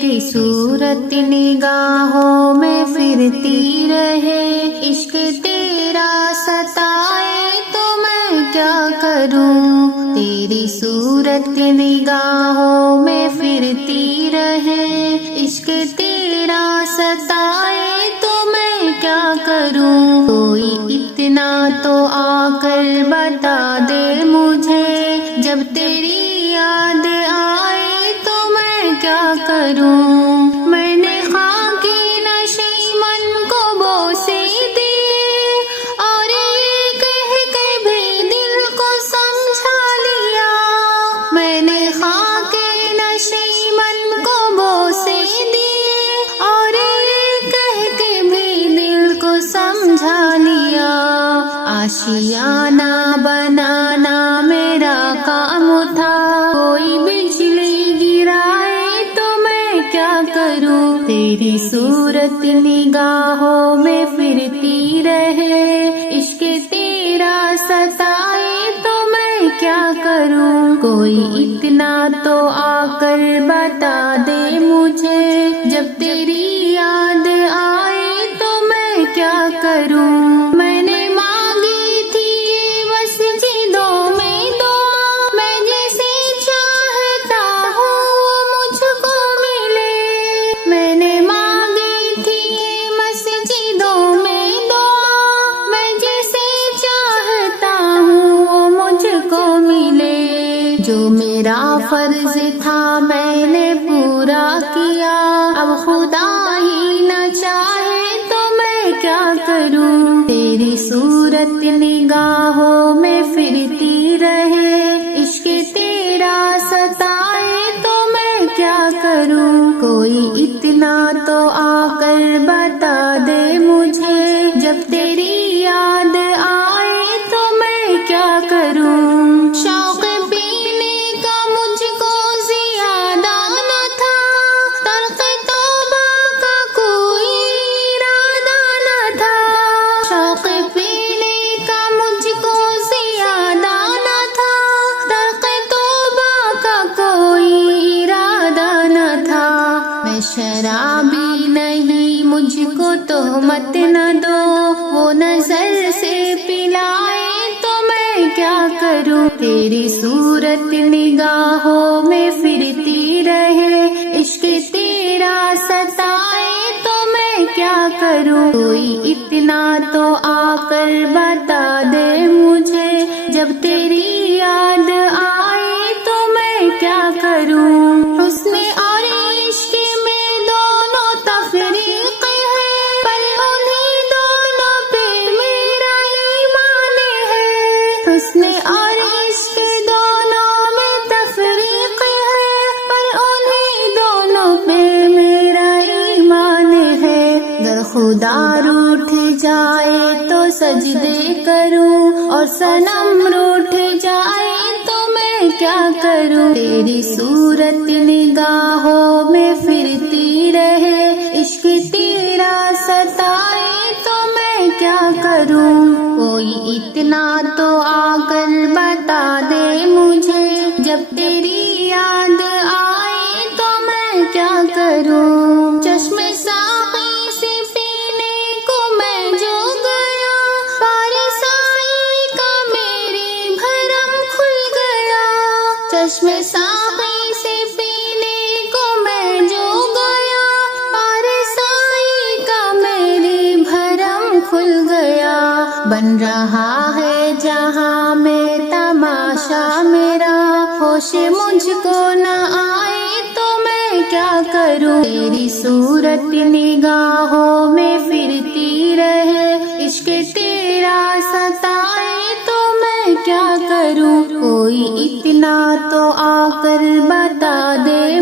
تیری صورت نگاہوں میں پھرتی رہے، عشق تیرا ستائے تو میں کیا کروں، تیری صورت نگاہوں میں پھرتی رہے، عشق تیرا ستائے تو میں کیا کروں، کوئی اتنا تو آ کر بتا دے مجھے، جب تیری یاد آئے تو میں کیا کروں، میں نے خاکی نشیمن کو بوسے دیے اور یہ کہہ کے بھی دل کو سمجھا لیا، میں نے خاکی نشیمن کو بوسے دیے اور یہ کہہ کے بھی دل کو سمجھا لیا، آشیانہ بنانا میرا کام تھا، کوئی بجلی گرائے تو میں کیا کروں، تیری صورت نگاہوں میں پھرتی رہے، عشق تیرا ستائے تو میں کیا کروں، کوئی اتنا تو آ کر بتا دے مجھے، جب تیری یاد آئے تو میں کیا کروں، میں نے مانگی تھی مسجدوں میں دعا، میں جسے چاہتا ہوں مجھ کو ملے، میں نے مانگی تھی مسجدوں میں دعا، میں جسے چاہتا ہوں وہ مجھ کو ملے، جو میرا فرض تھا میں نے پورا کیا، اب خدا ہی نہ چاہے تو میں کیا کروں، تیری صورت نگاہوں میں پھرتی رہے، عشق تیرا ستائے تو میں کیا کروں، کوئی اتنا تو آ کر بتا دے مجھے، جب تیری یاد آئے تو میں کیا کروں، شوق پینے کا مجھ کو زیادہ نہ تھا، ترک توبہ کا کوئی ارادہ نہ تھا، شوق پینے کا مجھ کو زیادہ نہ تھا، ترک توبہ کا کوئی ارادہ نہ تھا، میں شرابی نہیں مجھ کو تہمت نہ دو، وہ نظر سے پلائے تو میں کیا کروں، تیری صورت نگاہوں میں پھرتی رہے، عشق تیرا ستائے تو میں کیا کروں، کوئی اتنا تو آ کر بتا دے مجھے، جب تیری یاد آئے تو میں کیا کروں، حسن اور عشق میں دونوں تفریق ہے، پر انہیں دونوں پہ میرا ایمان ہے، حسن اور عشق دونوں میں تفریق ہے، پر انہیں دونوں پہ میرا ایمان ہے، گر خدا روٹھ جائے تو سجدے کروں اور صنم روٹھ جائے تو میں کیا کروں، تیری صورت نگاہوں میں پھرتی رہے، عشق تیرا ستائے تو میں کیا کروں، کوئی اتنا تو آ کر بتا دے مجھے، جب تیری یاد آئے تو میں کیا کروں، چشم ساقی سے پینے کو میں جو گیا، پارسائی کا میری بھرم کھل گیا، چشم ساقی سے پینے کو میں جو گیا، پارسائی کا میری بھرم کھل گیا، بن رہا ہے جہاں میں تماشا میرا، ہوش مجھ کو نہ آئے تو میں کیا کروں، تیری صورت نگاہوں میں پھرتی رہے، عشق تیرا ستائے تو میں کیا کروں، کوئی اتنا تو آ کر بتا دے